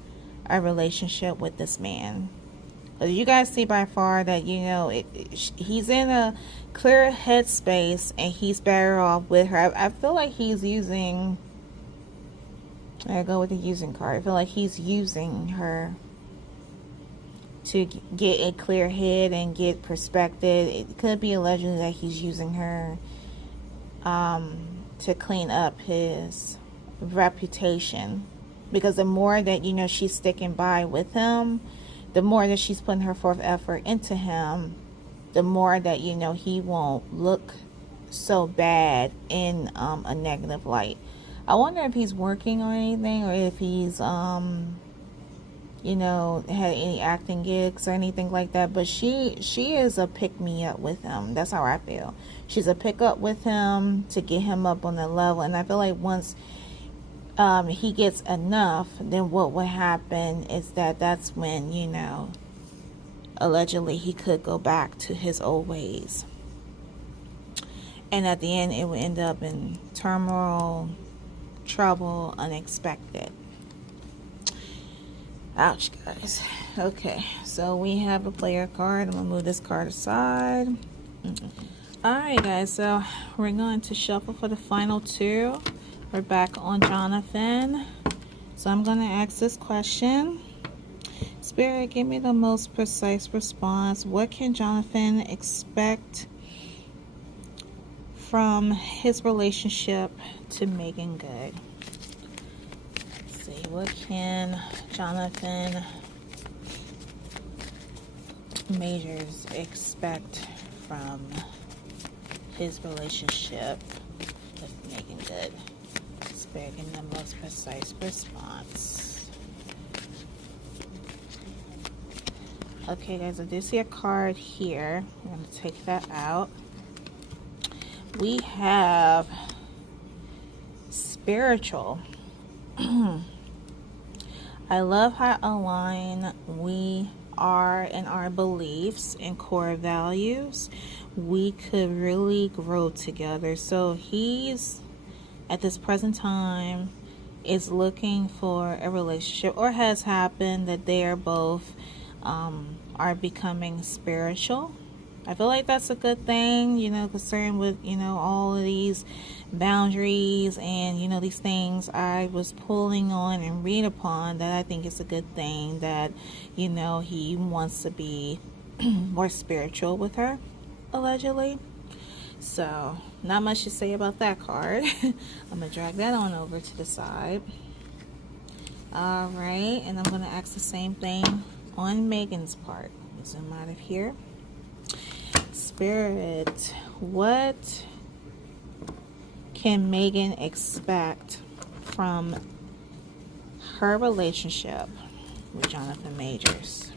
a relationship with this man. But you guys see by far that, he's in a clear headspace and he's better off with her. I feel like he's using, I go with the using card. I feel like he's using her to get a clear head and get perspective. It could be allegedly that he's using her to clean up his reputation, because the more that she's sticking by with him, the more that she's putting her forth effort into him, the more that he won't look so bad in a negative light. I wonder if he's working on anything, or if he's had any acting gigs or anything like that. But she is a pick-me-up with him. That's how I feel. She's a pick-up with him to get him up on the level. And I feel like once he gets enough, then what would happen is that's when, allegedly he could go back to his old ways. And at the end, it would end up in turmoil, trouble, unexpected. Ouch, guys. Okay, so we have a player card. I'm going to move this card aside. Alright, guys, so we're going to shuffle for the final 2. We're back on Jonathan. So I'm going to ask this question. Spirit, give me the most precise response. What can Jonathan expect from his relationship to Megangood? Let's see, what can Jonathan Majors expect from his relationship with Megangood. Spirit, give me the most precise response. Okay, guys, I do see a card here. I'm going to take that out. We have spiritual. I love how aligned we are in our beliefs and core values. We could really grow together. So he's, at this present time, is looking for a relationship, or has happened that they are both are becoming spiritual. I feel like that's a good thing, you know, concerned with, you know, all of these boundaries and, you know, these things I was pulling on and read upon, that I think is a good thing, that, you know, he wants to be more spiritual with her, allegedly. So, not much to say about that card. I'm going to drag that on over to the side. Alright, and I'm going to ask the same thing on Megan's part. Zoom out of here. Spirit, what can Megan expect from her relationship with Jonathan Majors?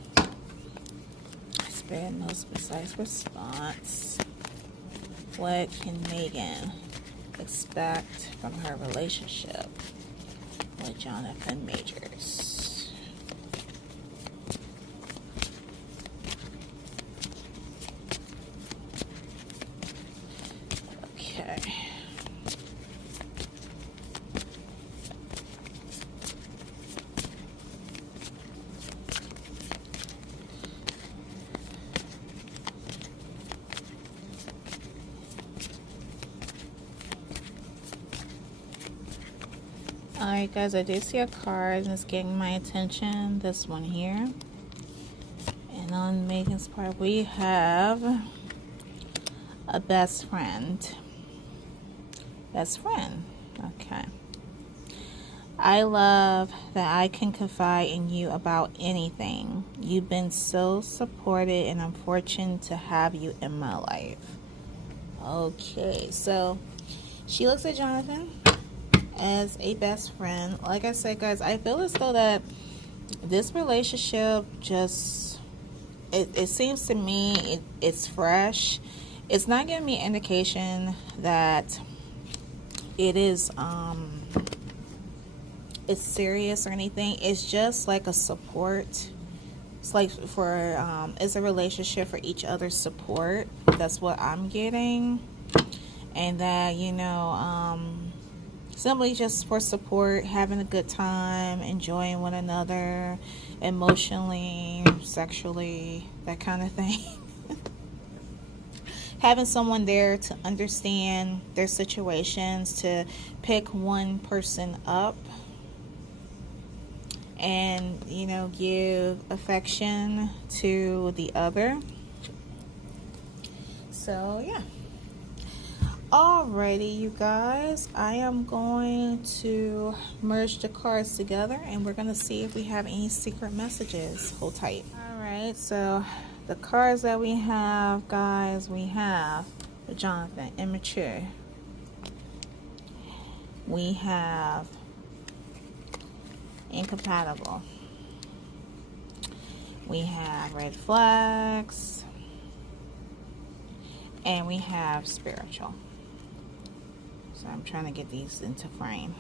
Spirit, most precise response. What can Megan expect from her relationship with Jonathan Majors? Okay. Alright guys, I do see a card that's getting my attention. This one here. And on Megan's part, we have a best friend. Best friend. Okay. I love that I can confide in you about anything. You've been so supported, and I'm fortunate to have you in my life. Okay, so she looks at Jonathan as a best friend. Like I said, guys, I feel as though that this relationship just, it seems to me it's fresh. It's not giving me indication that it is it's serious or anything. It's just like a support. It's like for it's a relationship for each other's support. That's what I'm getting. And that, you know, simply just for support, having a good time, enjoying one another emotionally, sexually, that kind of thing. Having someone there to understand their situations, to pick one person up and, you know, give affection to the other. So, yeah. Alrighty, you guys, I am going to merge the cards together, and we're going to see if we have any secret messages. Hold tight. Alright, so the cards that we have, guys, we have Jonathan, immature. We have incompatible. We have red flags. And we have spiritual. So I'm trying to get these into frame.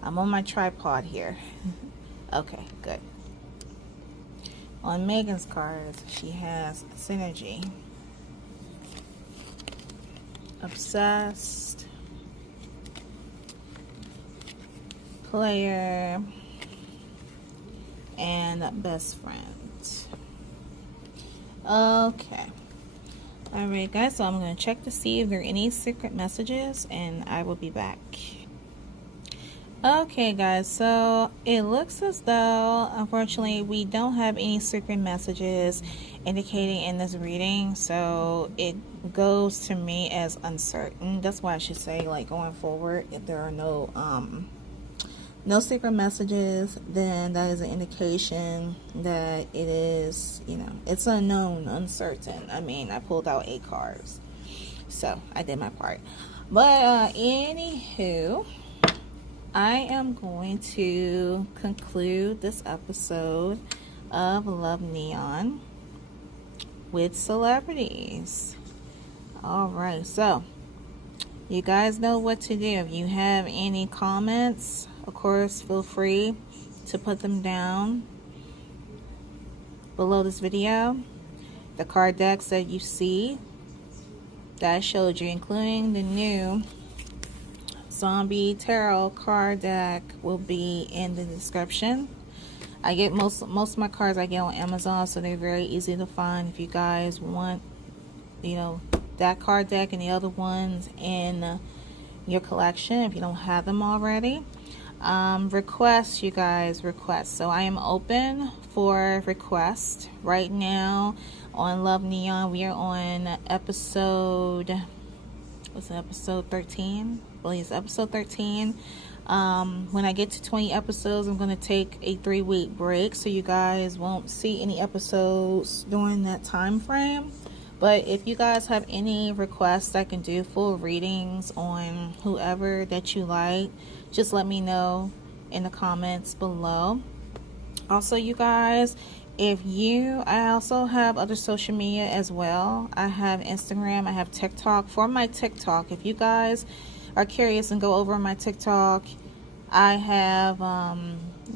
I'm on my tripod here. Okay, good. On Megan's cards, she has synergy, obsessed, player, and best friend. Okay. Alright guys, so I'm going to check to see if there are any secret messages, and I will be back. Okay guys, so it looks as though, unfortunately, we don't have any secret messages indicating in this reading, so it goes to me as uncertain. That's why I should say, like, going forward, if there are no secret messages, then that is an indication that it is, you know, it's unknown, uncertain. I mean, I pulled out 8 cards. So I did my part. But anywho, I am going to conclude this episode of Love Neon with celebrities. Alright, so you guys know what to do. If you have any comments, of course, feel free to put them down below this video. The card decks that you see that I showed you, including the new Zombie Tarot card deck, will be in the description. I get most of my cards I get on Amazon, so they're very easy to find. If you guys want, you know, that card deck and the other ones in your collection, if you don't have them already. Requests, you guys, requests. So I am open for requests right now on Love Neon. We are on episode, what's it, episode 13? I believe it's episode 13. When I get to 20 episodes, I'm going to take a 3-week break, so you guys won't see any episodes during that time frame. But if you guys have any requests, I can do full readings on whoever that you like. Just let me know in the comments below. Also, you guys, I also have other social media as well. I have Instagram, I have TikTok. For my TikTok, if you guys are curious and go over my TikTok, I have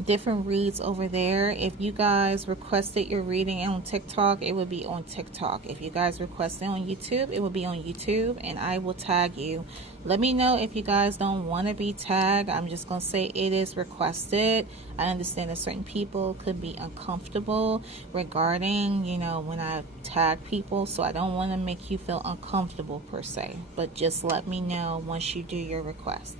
different reads over there. If you guys requested your reading on TikTok, it would be on TikTok. If you guys requested on YouTube, it will be on YouTube, and I will tag you. Let me know if you guys don't want to be tagged. I'm just going to say it is requested. I understand that certain people could be uncomfortable regarding, you know, when I tag people, so I don't want to make you feel uncomfortable per se, but just let me know once you do your request.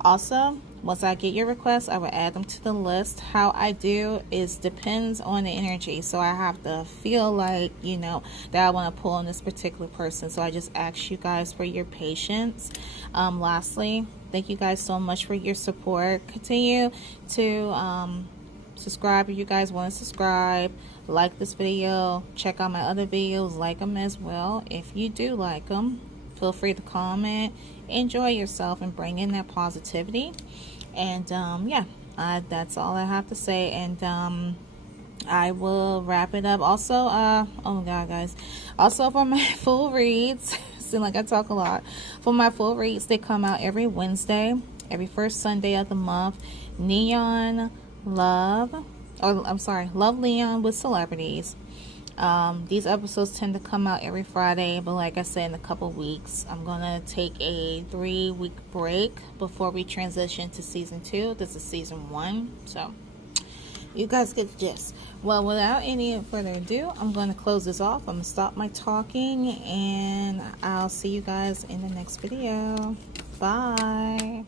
Also, once I get your requests, I will add them to the list. How I do is depends on the energy. So I have to feel like, you know, that I want to pull on this particular person. So I just ask you guys for your patience. Lastly, thank you guys so much for your support. Continue to subscribe if you guys want to subscribe. Like this video. Check out my other videos. Like them as well if you do like them. Feel free to comment. Enjoy yourself and bring in that positivity. And yeah, that's all I have to say. And I will wrap it up. Also, oh my god, guys, also for my full reads, seem like I talk a lot. For my full reads, they come out every Wednesday, every first Sunday of the month. Neon Love, or I'm sorry, Love Neon with celebrities. These episodes tend to come out every Friday, but like I said, in a couple weeks I'm gonna take a 3-week break before we transition to season 2. This is season 1, so you guys get the gist. Well, without any further ado, I'm gonna close this off. I'm gonna stop my talking, and I'll see you guys in the next video. Bye.